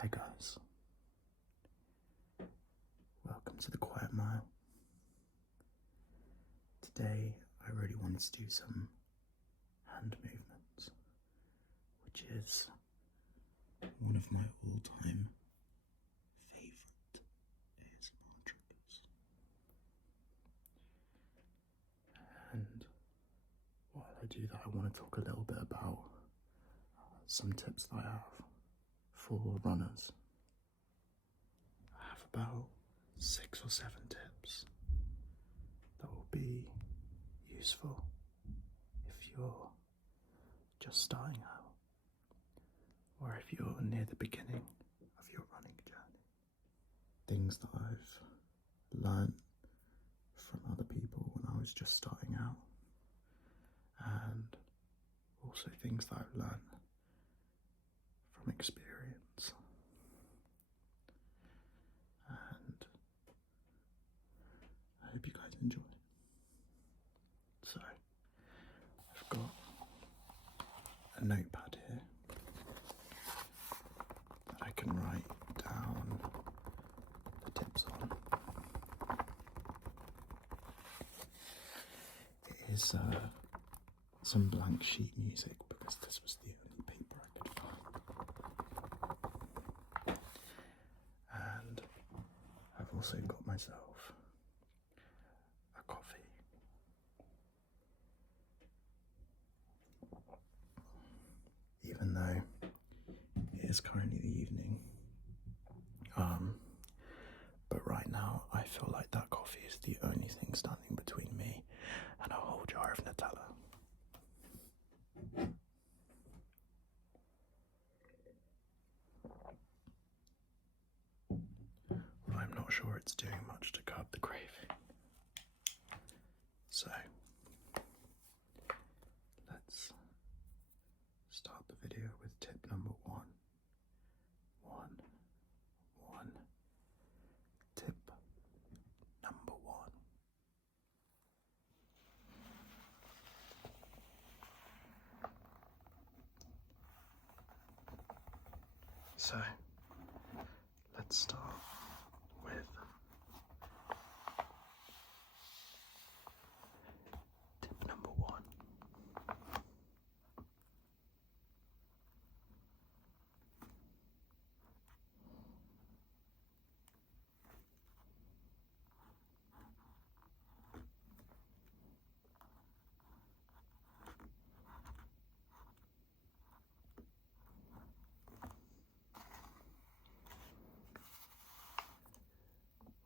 Hi guys, welcome to the Quiet Mile. Today I really wanted to do some hand movements, which is one of my all-time favourite ASMR triggers. And while I do that, I want to talk a little bit about some tips that I have for runners. I have about 6 or 7 tips that will be useful if you're just starting out or if you're near the beginning of your running journey. Things that I've learned from other people when I was just starting out, and also things that I've learned from experience. And I hope you guys enjoy it. So, I've got a notepad here that I can write down the tips on. It is some blank sheet music because this was the only paper I could find. And I've also got myself a coffee. Even though it is currently the evening, but right now I feel like that coffee is the only thing standing between me and a whole jar of Nutella. Well, I'm not sure it's doing much to curb the craving. So, let's start the video with tip number 1. Tip number 1. So, let's start with tip number 1.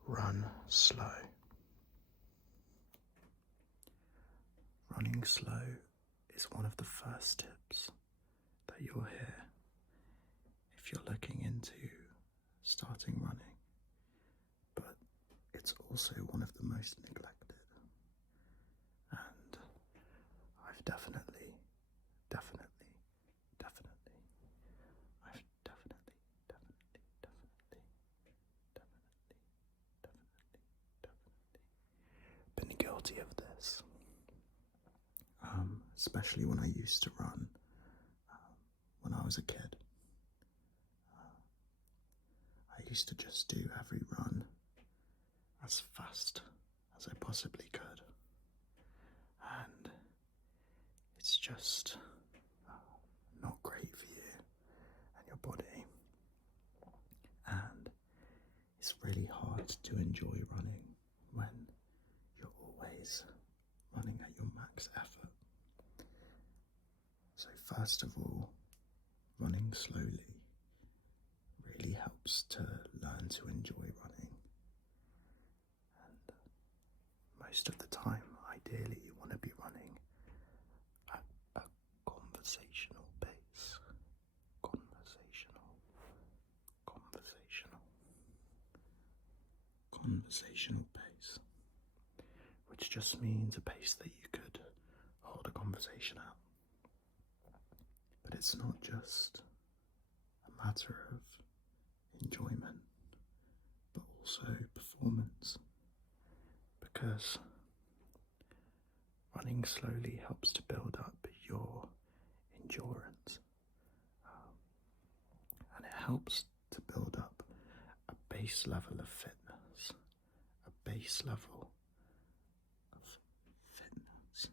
Run slow. Running slow is one of the first tips that you'll hear if you're looking into starting running, but it's also one of the most neglected. And I've definitely been guilty of this. Especially when I used to run when I was a kid. I used to just do every run as fast as I possibly could. And it's just not great for you and your body. And it's really hard to enjoy running when you're always running at your max effort. So first of all, running slowly really helps to learn to enjoy running. And most of the time, ideally, you want to be running at a conversational pace. Conversational pace. Which just means a pace that you could hold a conversation at. But it's not just a matter of enjoyment, but also performance. Because running slowly helps to build up your endurance. And it helps to build up a base level of fitness, a base level of fitness.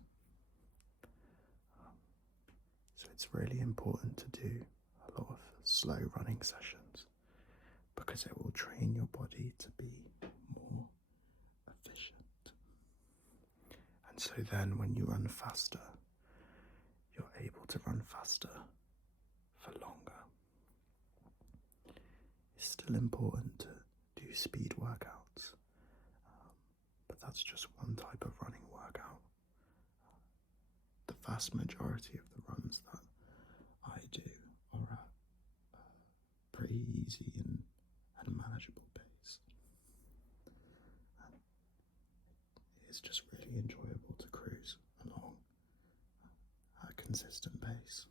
So it's really important to do a lot of slow running sessions because it will train your body to be more efficient. And so then when you run faster, you're able to run faster for longer. It's still important to do speed workouts, but that's just one type of running workout. The vast majority of the runs that I do are at a pretty easy and manageable pace. And it's just really enjoyable to cruise along at a consistent pace.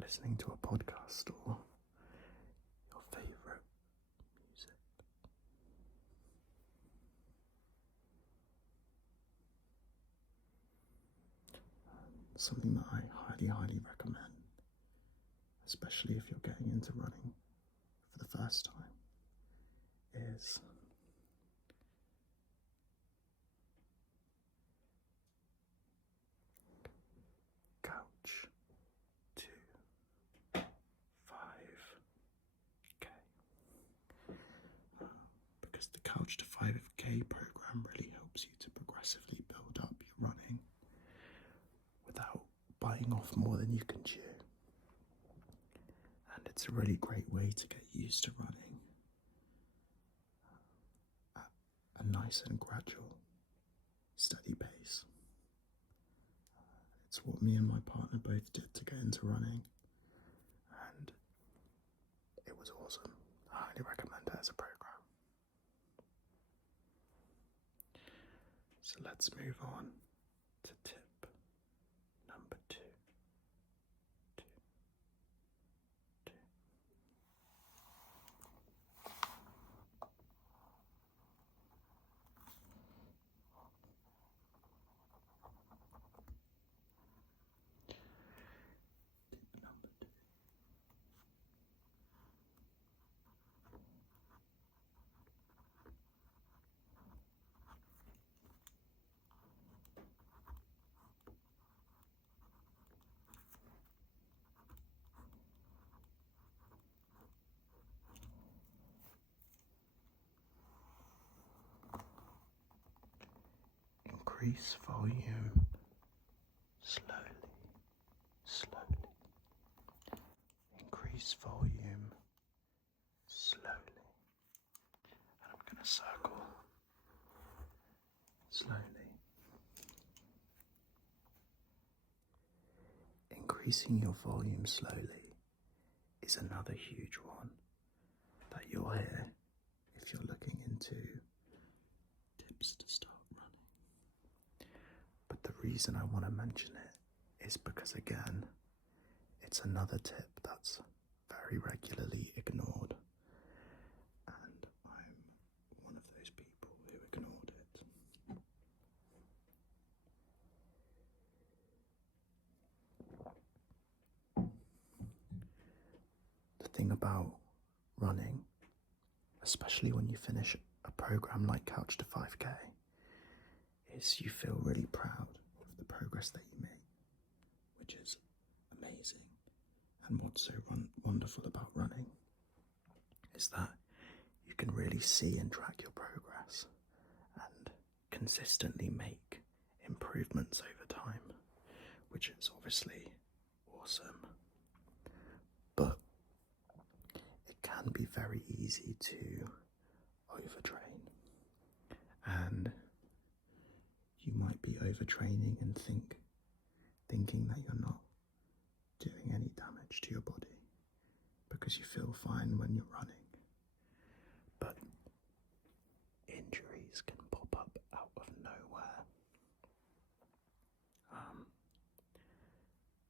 Listening to a podcast or your favourite music. Something that I highly recommend, especially if you're getting into running for the first time, is Couch to 5K. Because the Couch to 5K program really helps you to progressively build up your running without biting off more than you can chew. And it's a really great way to get used to running at a nice and gradual, steady pace. It's what me and my partner both did to get into running, and it was awesome. I highly recommend it as a program. So let's move on to tip number 2. Increase volume slowly. Increase volume slowly. And I'm going to circle slowly. Increasing your volume slowly is another huge one that you'll hear if you're looking into tips to start running. But the reason I want to mention it is because, again, it's another tip that's very regularly ignored, and I'm one of those people who ignored it. The thing about running, especially when you finish a program like Couch to 5K, is you feel really proud of the progress that you make, which is amazing. And what's so wonderful about running is that you can really see and track your progress and consistently make improvements over time, which is obviously awesome. But it can be very easy to overtrain, and you might be overtraining and thinking that you're not doing any damage to your body because you feel fine when you're running. But injuries can pop up out of nowhere.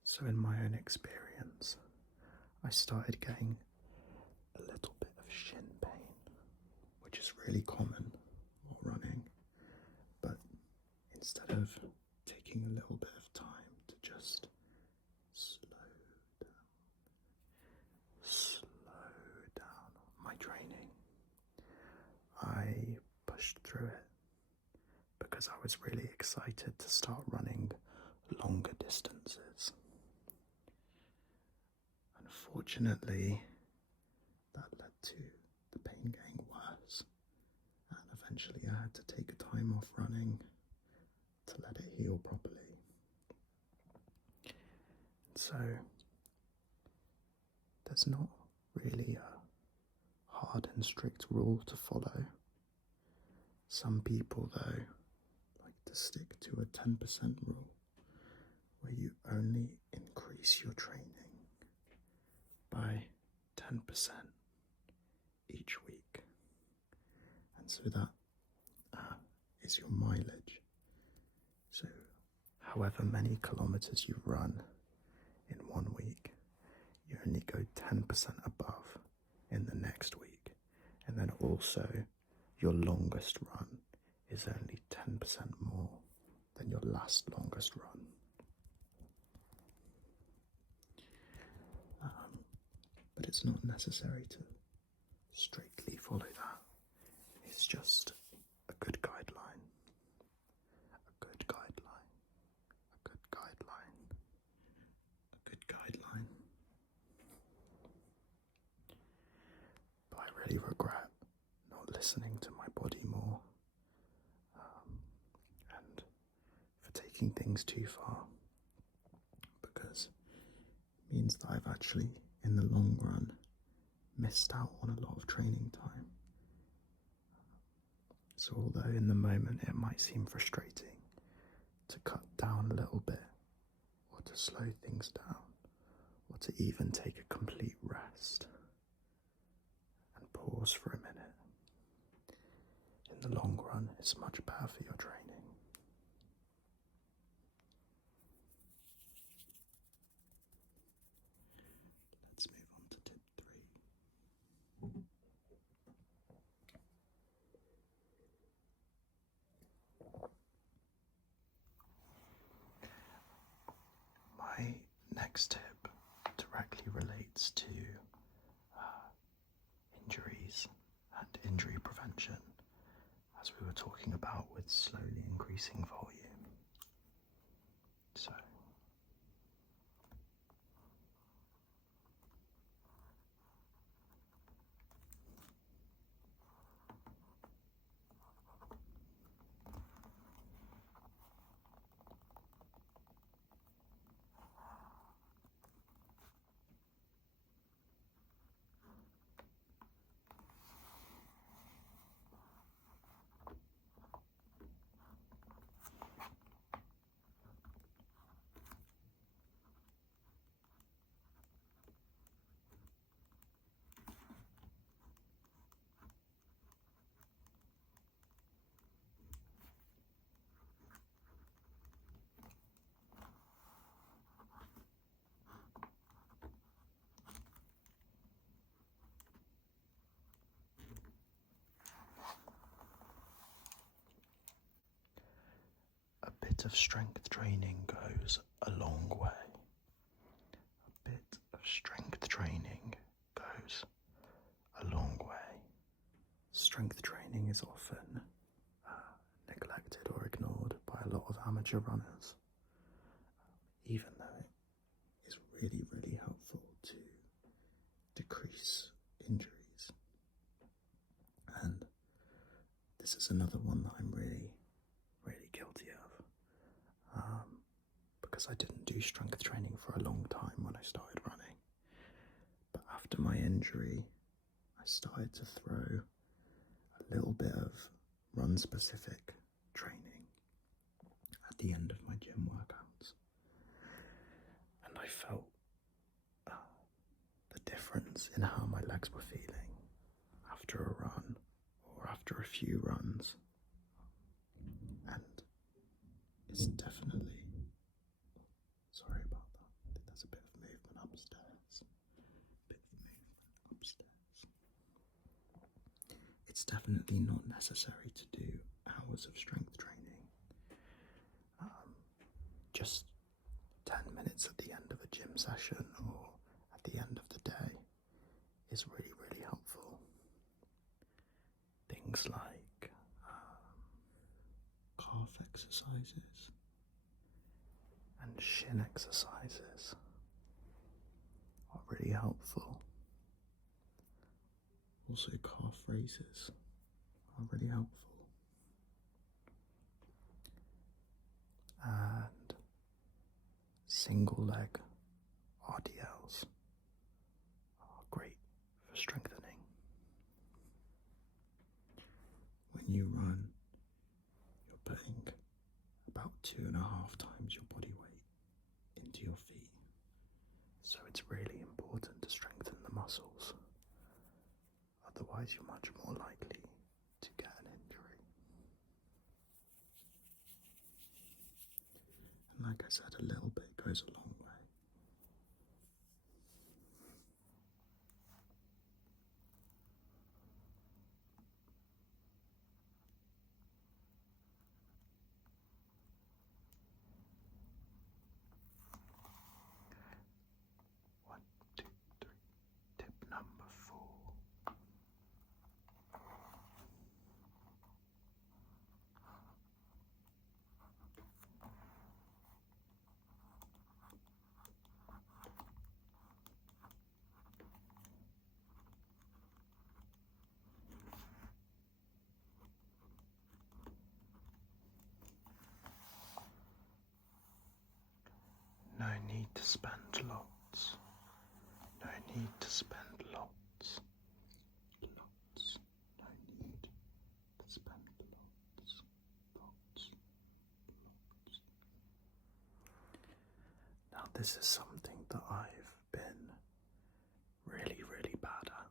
So in my own experience, I started getting a little bit of shin pain, which is really common while running. But instead of taking a little bit of time to just slow down, because I was really excited to start running longer distances. Unfortunately, that led to the pain getting worse, and eventually I had to take a time off running to let it heal properly. So, there's not really a hard and strict rule to follow. Some people, though, like to stick to a 10% rule, where you only increase your training by 10% each week. And so that is your mileage. So however many kilometers you run in 1 week, you only go 10% above in the next week. And then also your longest run is only 10% more than your last longest run. But it's not necessary to strictly follow that. It's just a good guideline. A good guideline. A good guideline. A good guideline. But I really regret not listening to my body more, and for taking things too far, because it means that I've actually, in the long run, missed out on a lot of training time. So although in the moment it might seem frustrating to cut down a little bit, or to slow things down, or to even take a complete rest and pause for a minute, in the long run it's much better for your training. Let's move on to tip 3. My next tip directly relates to injuries and injury prevention, as we were talking about with slowly increasing volume. So, a bit of strength training goes a long way. A bit of strength training goes a long way. Strength training is often neglected or ignored by a lot of amateur runners, even though it is really, really helpful to decrease injuries. And this is another one that I'm really, really guilty of, because I didn't do strength training for a long time when I started running. But after my injury, I started to throw a little bit of run-specific training at the end of my gym workouts. And I felt the difference in how my legs were feeling after a run or after a few runs. And it's definitely, sorry about that, I think there's a bit of movement upstairs. It's definitely not necessary to do hours of strength training. Just 10 minutes at the end of a gym session or at the end of the day is really, really helpful. Things like calf exercises and shin exercises are really helpful. Also, calf raises are really helpful. And single leg RDLs are great for strengthening. When you run, you're putting about 2.5 times your body weight into your feet. So it's really important to strengthen the muscles. Otherwise, you're much more likely to get an injury. And like I said, a little bit goes a long way. One, two, three. Tip number 4. No need to spend lots. No need to spend lots. Lots. No need to spend lots. Lots. Lots. Now this is something that I've been really, really bad at,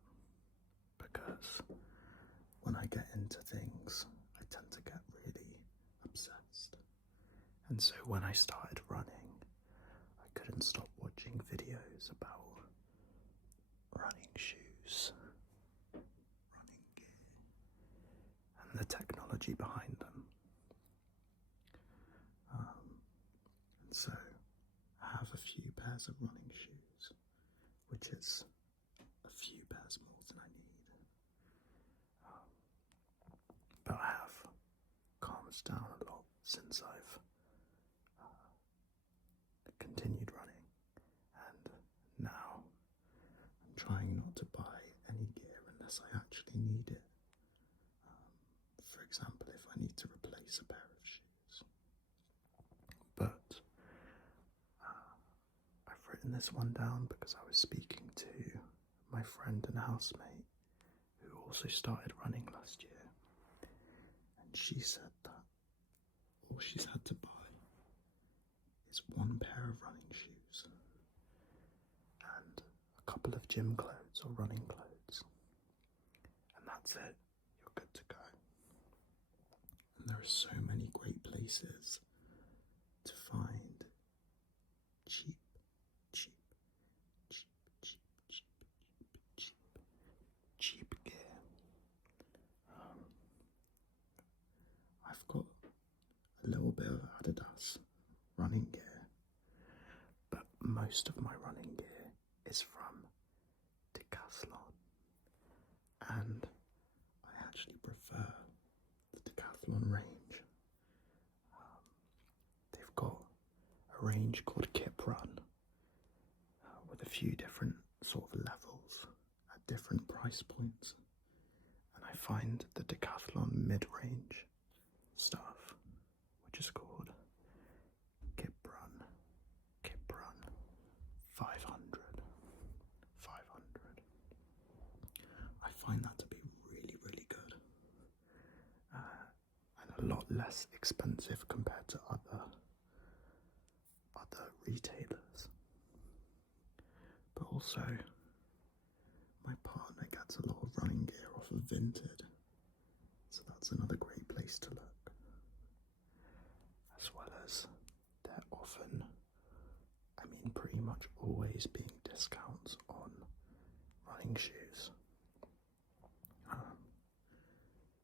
because when I get into things, I tend to get really obsessed. And so when I started running, I couldn't stop watching videos about running shoes, running gear, and the technology behind them. And so I have a few pairs of running shoes, which is a few pairs more than I need. But I have calmed down a lot since I've continued running, and now I'm trying not to buy any gear unless I actually need it. For example, if I need to replace a pair of shoes. But I've written this one down because I was speaking to my friend and housemate who also started running last year, and she said that all she's had to buy is one pair of running shoes and a couple of gym clothes or running clothes, and that's it. You're good to go. And there are so many great places to find cheap gear. I've got a little bit of Adidas running gear, but most of my running gear is from Decathlon, and I actually prefer the Decathlon range. They've got a range called Kip Run with a few different sort of levels at different price points, and I find the Decathlon mid-range stuff, which is called Kip Run 500. I find that to be really, really good, and a lot less expensive compared to other retailers. But also, my partner gets a lot of running gear off of Vinted, so that's another great place to look. As well as they're often, pretty much always being discounts on running shoes.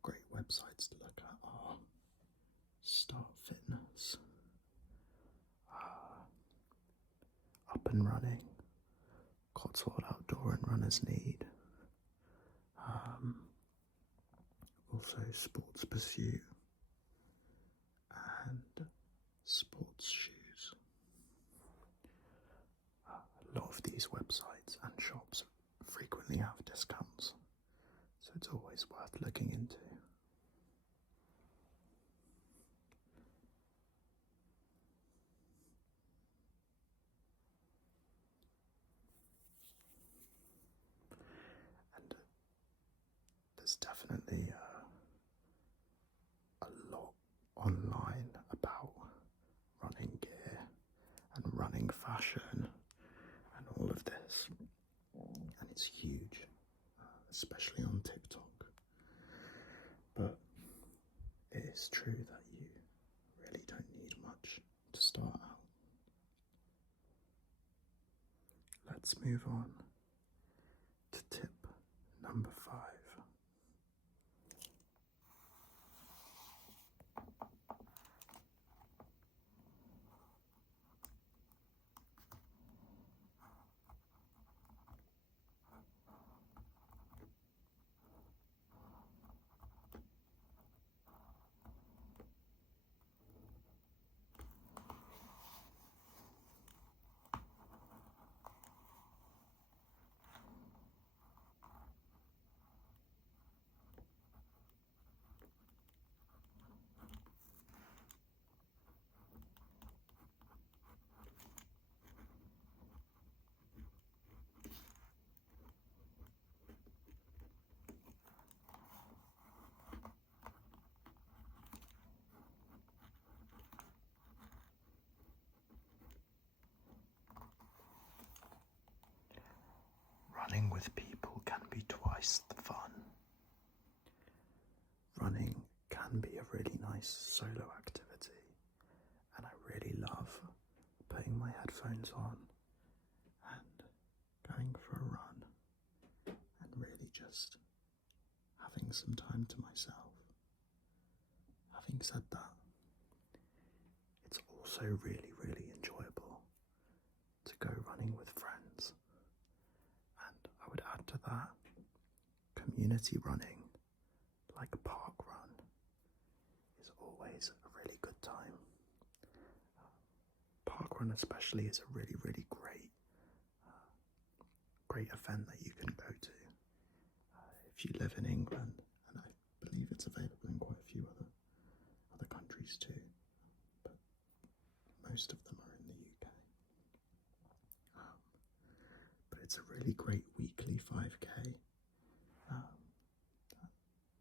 Great websites to look at are Start Fitness, Up and Running, Cotswold Outdoor and Runner's Need, also Sports Pursuit, sports shoes. A lot of these websites and shops frequently have discounts, so it's always worth looking into. And there's definitely a lot online about running gear and running fashion and all of this, and it's huge, especially on TikTok. But it is true that you really don't need much to start out. Let's move on to tip number 5. Running with people can be twice the fun. Running can be a really nice solo activity, and I really love putting my headphones on and going for a run and really just having some time to myself. Having said that, it's also really, really enjoyable to go running with friends. And I would add to that, community running, like a park run, is always a really good time. Park run especially is a really, really great event that you can go to. If you live in England, and I believe it's available in quite a few other countries too, but most of them are in the UK. But it's a really great weekly 5k.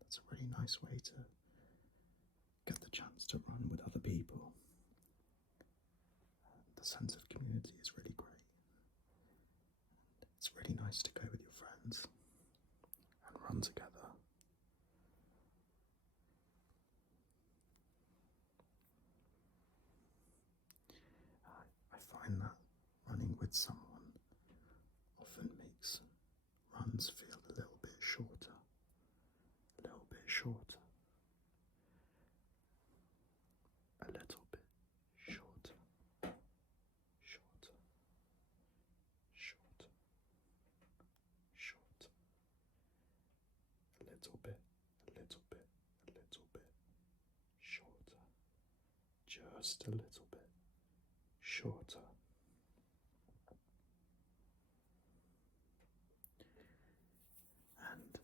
That's a really nice way to get the chance to run with other people. The sense of community is really great. It's really nice to go with your friends and run together. I find that running with someone often makes runs feel a little bit shorter. A little bit shorter. A little bit shorter. Shorter. Shorter. Shorter. A little bit. A little bit. A little bit. Shorter. Just a little bit shorter. And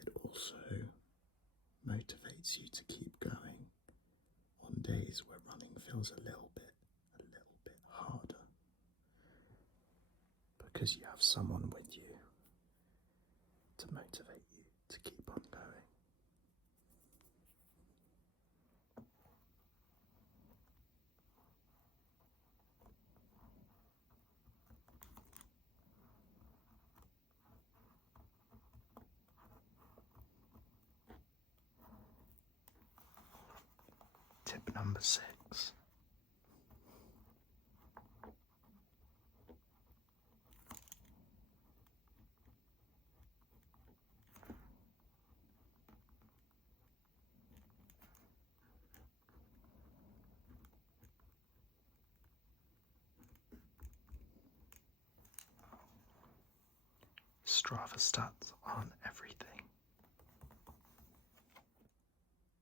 it also motivates you to keep going on days where running feels a little bit harder, because you have someone with you to motivate you to keep on going. Tip number 6. Strava stats aren't everything.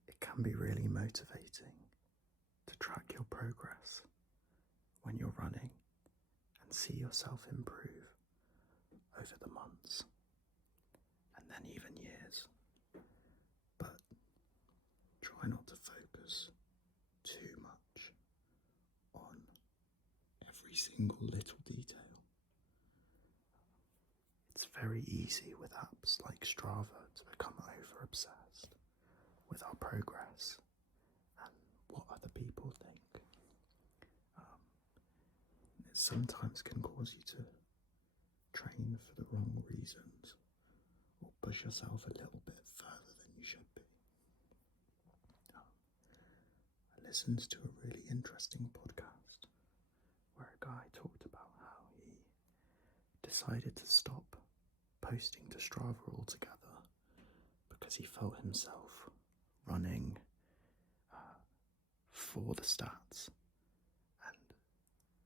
It can be really motivating to track your progress when you're running and see yourself improve over the months and then even years. But try not to focus too much on every single little detail. It's very easy with apps like Strava to become over-obsessed with our progress and what other people think. It sometimes can cause you to train for the wrong reasons or push yourself a little bit further than you should be. I listened to a really interesting podcast where a guy talked about how he decided to stop posting to Strava altogether because he felt himself running for the stats and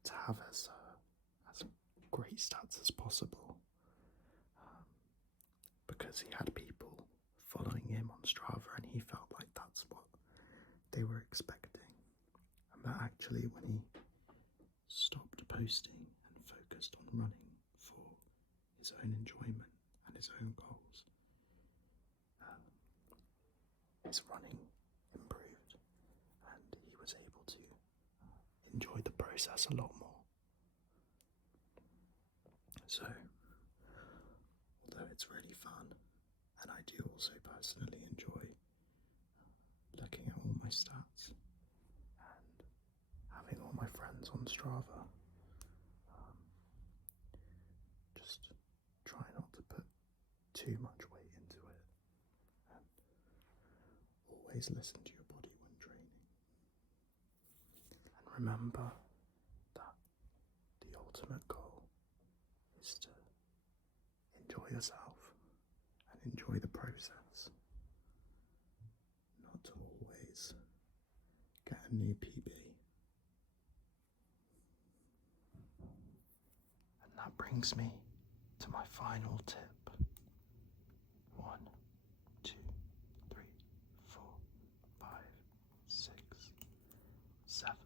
to have as great stats as possible, because he had people following him on Strava and he felt like that's what they were expecting, and that actually when he stopped posting and focused on running for his own enjoyment and his own goals, his running improved and he was able to enjoy the process a lot more. So, although it's really fun, and I do also personally enjoy looking at all my stats and having all my friends on Strava, just try not to put too much weight into it and always listen to your body when training. And remember that the ultimate goal is to enjoy yourself and enjoy the process, not to always get a new PB. And that brings me to my final tip. 1, 2, 3, 4, 5, 6, 7.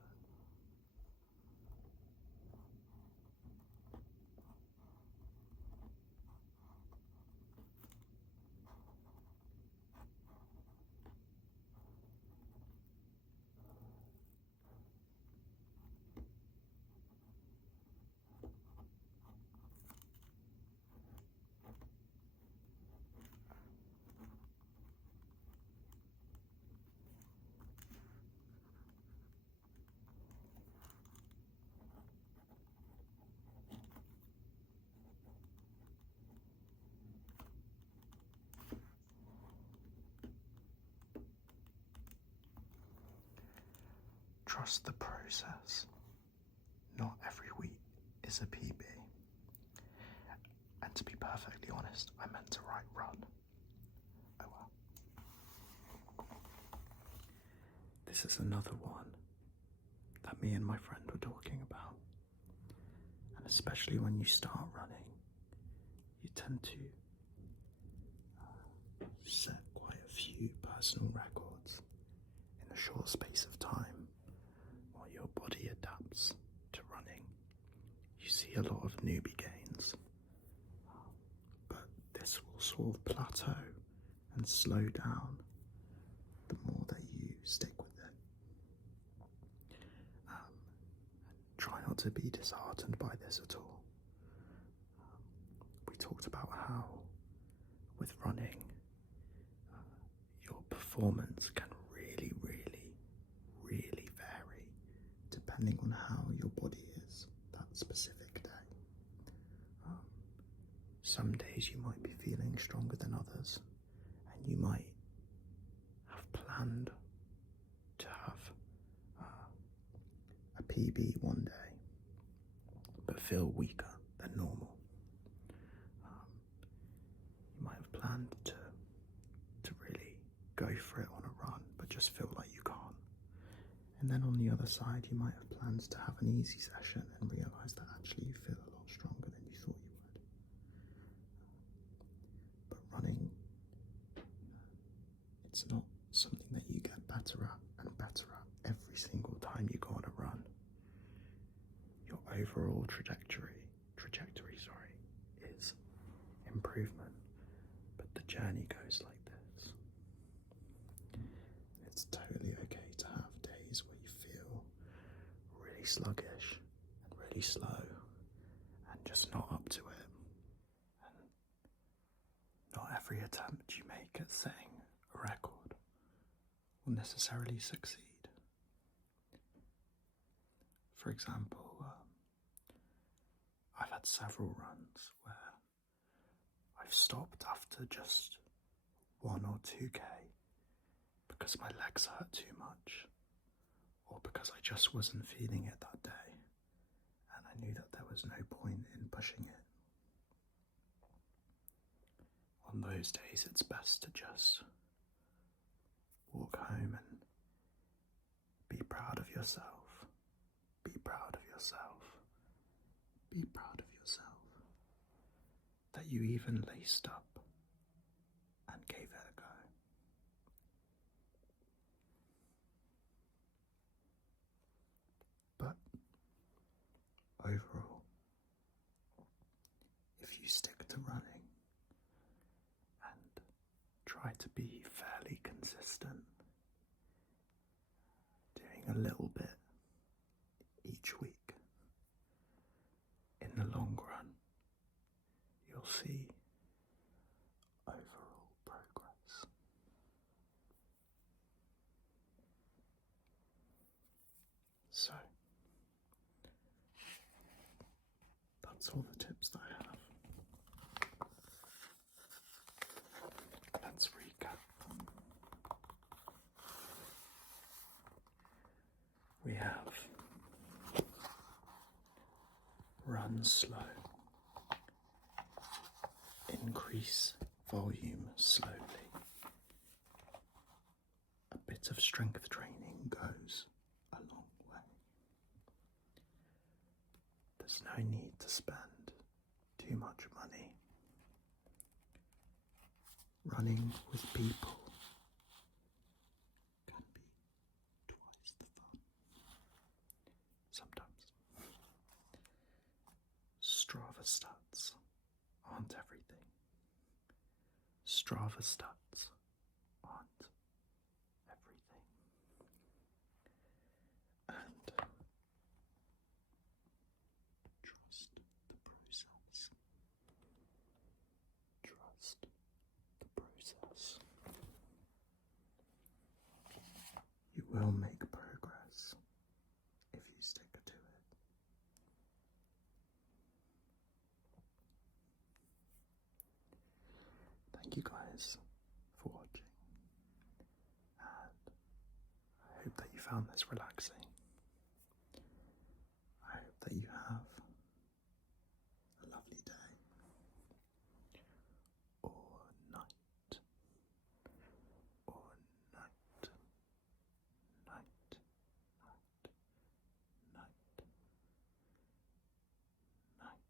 Trust the process. Not every week is a PB. And to be perfectly honest, I meant to write run. Oh well. This is another one that me and my friend were talking about. And especially when you start running, you tend to set quite a few personal records in a short space of time while your body adapts to running. You see a lot of newbie gains, but this will sort of plateau and slow down the more that you stick with it. Try not to be disheartened by this at all. We talked about how with running, your performance can really, really, really vary depending on how your body is that specific day. Some days you might be feeling stronger than others, and you might have planned to have a PB one day, but feel weaker than normal. You might have planned to really go for it on a run, but just feel like you can't. And then on the other side, you might have plans to have an easy session and realise that actually you feel a lot stronger than you thought you would. But running, it's not something that you get better at and better at every single time. time you go on a run, your overall trajectory, is improvement, but the journey goes like this. It's totally okay to have days where you feel really sluggish and really slow and just not up to it. And not every attempt you make at setting a record will necessarily succeed. For example, I've had several runs where I've stopped after just 1 or 2k because my legs hurt too much, or because I just wasn't feeling it that day, and I knew that there was no point in pushing it. On those days, it's best to just walk home and be proud of yourself. Be proud of yourself. Be proud of yourself. That you even laced up and gave it a go. But overall, if you stick to running and try to be fairly consistent, doing a little bit each week, in the long run, you'll see overall progress. So, that's all the tips that I have. Let's recap. We have run slow, increase volume slowly. A bit of strength training goes a long way. There's no need to spend too much money. Running with people can be twice the fun. Sometimes. Strava stats aren't everything. Strava stats aren't everything. And trust the process. Trust the process. You will make progress if you stick to it. Thank you guys for watching, and I hope that you found this relaxing. I hope that you have a lovely day or night or night, night, night, night, night.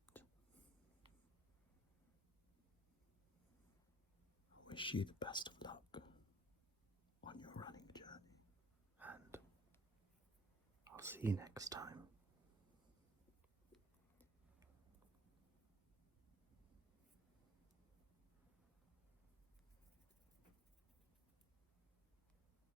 I wish you the best of luck on your running journey, and I'll see you next time.